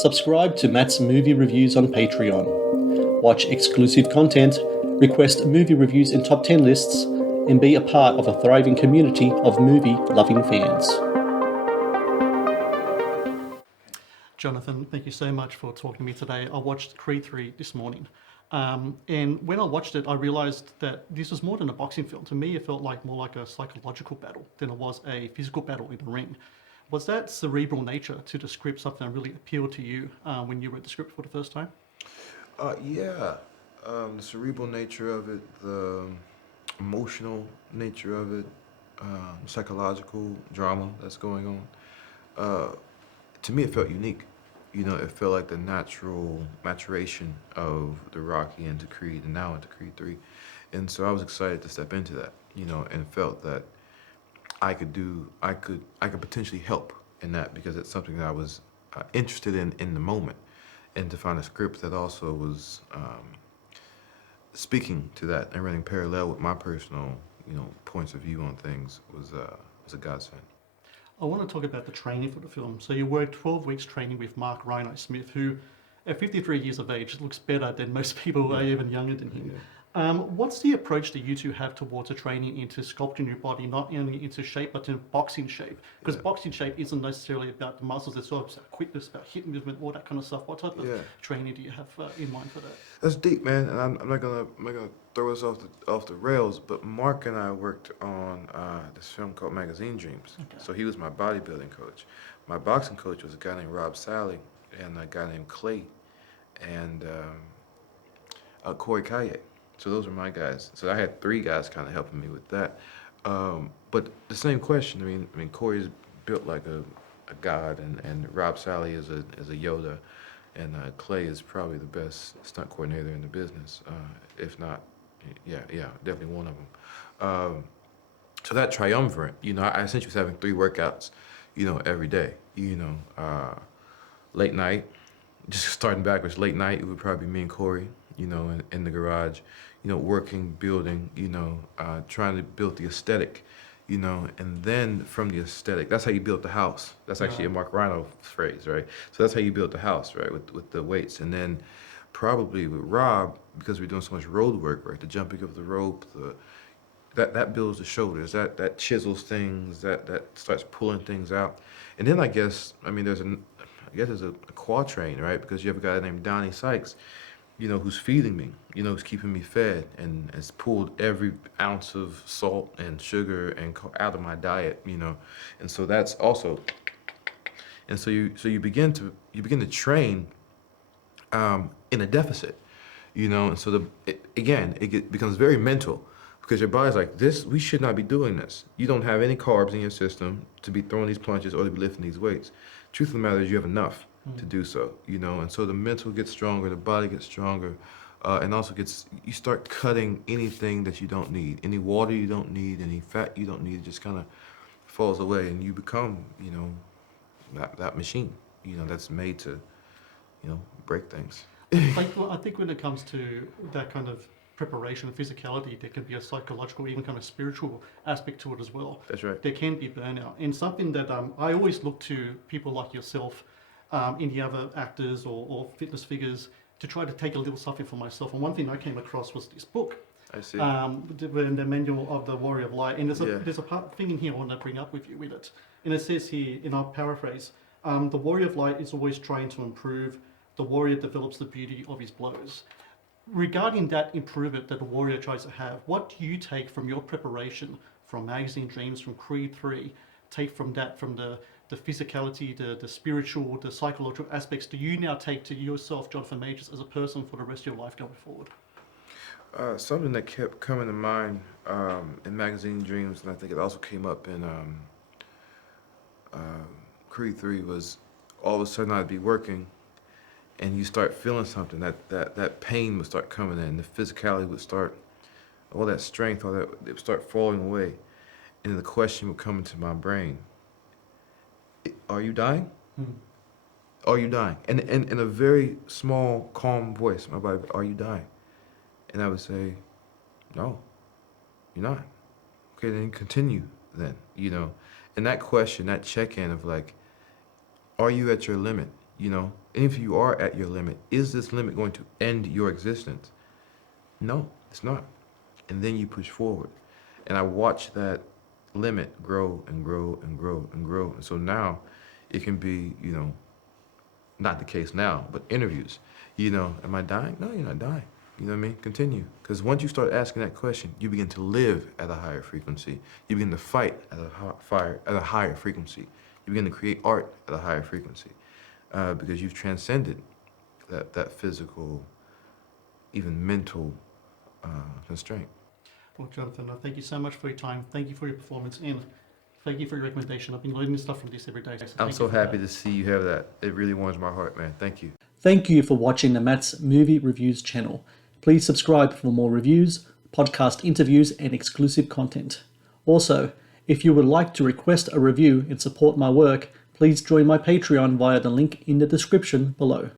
Subscribe to Matt's movie reviews on Patreon. Watch exclusive content, request movie reviews in top 10 lists, and be a part of a thriving community of movie-loving fans. Jonathan, thank you so much for talking to me today. I watched Creed 3 this morning. And when I watched it, I realized that this was more than a boxing film. To me, it felt like more like a psychological battle than it was a physical battle in the ring. Was that cerebral nature to the script something that really appealed to you when you read the script for the first time? Yeah. The cerebral nature of it, the emotional nature of it, psychological drama that's going on. To me, it felt unique. It felt like the natural maturation of the Rocky into Creed and now into Creed 3. And so I was excited to step into that, and felt that I could potentially help in that because it's something that I was interested in the moment. And to find a script that also was speaking to that and running parallel with my personal, points of view on things was a godsend. I want to talk about the training for the film. So you worked 12 weeks training with Mark Rhino Smith, who at 53 years of age looks better than most people who are even younger than him. What's the approach that you two have towards a training into sculpting your body, not only into shape, but in boxing shape? Because boxing shape isn't necessarily about the muscles, it's all about quickness, about hip movement, all that kind of stuff. What type of training do you have in mind for that? That's deep, man, and I'm not gonna throw us off the rails. But Mark and I worked on this film called Magazine Dreams. Okay. So he was my bodybuilding coach. My boxing coach was a guy named Rob Sally and a guy named Clay and Corey Kaye. So those were my guys. So I had three guys kind of helping me with that. But the same question. I mean, Corey's built like a god, and Rob Sally is a Yoda. And Clay is probably the best stunt coordinator in the business, if not, definitely one of them. So that triumvirate, I essentially was having three workouts, every day. Late night, just starting backwards. Late night, it would probably be me and Corey, in the garage, working, building, trying to build the aesthetic. And then from the aesthetic, that's how you build the house. That's actually a Mark Rhino phrase, right? So that's how you build the house, right, with the weights. And then probably with Rob, because we're doing so much road work, right, the jumping of the rope, that builds the shoulders, that chisels things, that starts pulling things out. And then I guess there's a quatrain, right, because you have a guy named Donnie Sykes, who's feeding me, who's keeping me fed and has pulled every ounce of salt and sugar and out of my diet, and so that's also, and so you begin to train in a deficit, and so it becomes very mental because your body's like, this, we should not be doing this. You don't have any carbs in your system to be throwing these punches or to be lifting these weights. Truth of the matter is you have enough to do so, and so the mental gets stronger, the body gets stronger, and also you start cutting anything that you don't need, any water you don't need, any fat you don't need, it just kind of falls away, and you become, that machine, that's made to, break things. I think when it comes to that kind of preparation and physicality, there can be a psychological, even kind of spiritual aspect to it as well. That's right. There can be burnout. And something that I always look to people like yourself, any other actors or fitness figures, to try to take a little something for myself. And one thing I came across was this book. I see. The manual of the Warrior of Light. And there's a thing in here I want to bring up with you with it. And it says here, in our paraphrase, the Warrior of Light is always trying to improve. The warrior develops the beauty of his blows. Regarding that improvement that the warrior tries to have, what do you take from your preparation from Magazine Dreams, from Creed 3, take from that, from the physicality, the spiritual, the psychological aspects, do you now take to yourself, Jonathan Majors, as a person for the rest of your life going forward? Something that kept coming to mind in Magazine Dreams, and I think it also came up in Creed 3, was all of a sudden I'd be working and you start feeling something, that pain would start coming in, the physicality would start, all that strength, all that, it would start falling away. And the question would come into my brain, are you dying? Are you dying? And in a very small, calm voice, my body, are you dying? And I would say, no, you're not. Okay, then continue then, And that question, that check-in of like, are you at your limit? you know, and if you are at your limit, is this limit going to end your existence? No, it's not. And then you push forward. And I watch that limit grow and grow and grow and grow. And so now it can be, you know, not the case now, but interviews, you know, am I dying? No, you're not dying. You know what I mean? Continue. Because once you start asking that question, you begin to live at a higher frequency. You begin to fight at a higher frequency. You begin to create art at a higher frequency because you've transcended that physical, even mental constraint. Well, Jonathan, thank you so much for your time. Thank you for your performance, and thank you for your recommendation. I've been learning stuff from this every day. So I'm so happy to see you have that. It really warms my heart, man. Thank you. Thank you for watching the Matt's Movie Reviews channel. Please subscribe for more reviews, podcast interviews, and exclusive content. Also, if you would like to request a review and support my work, please join my Patreon via the link in the description below.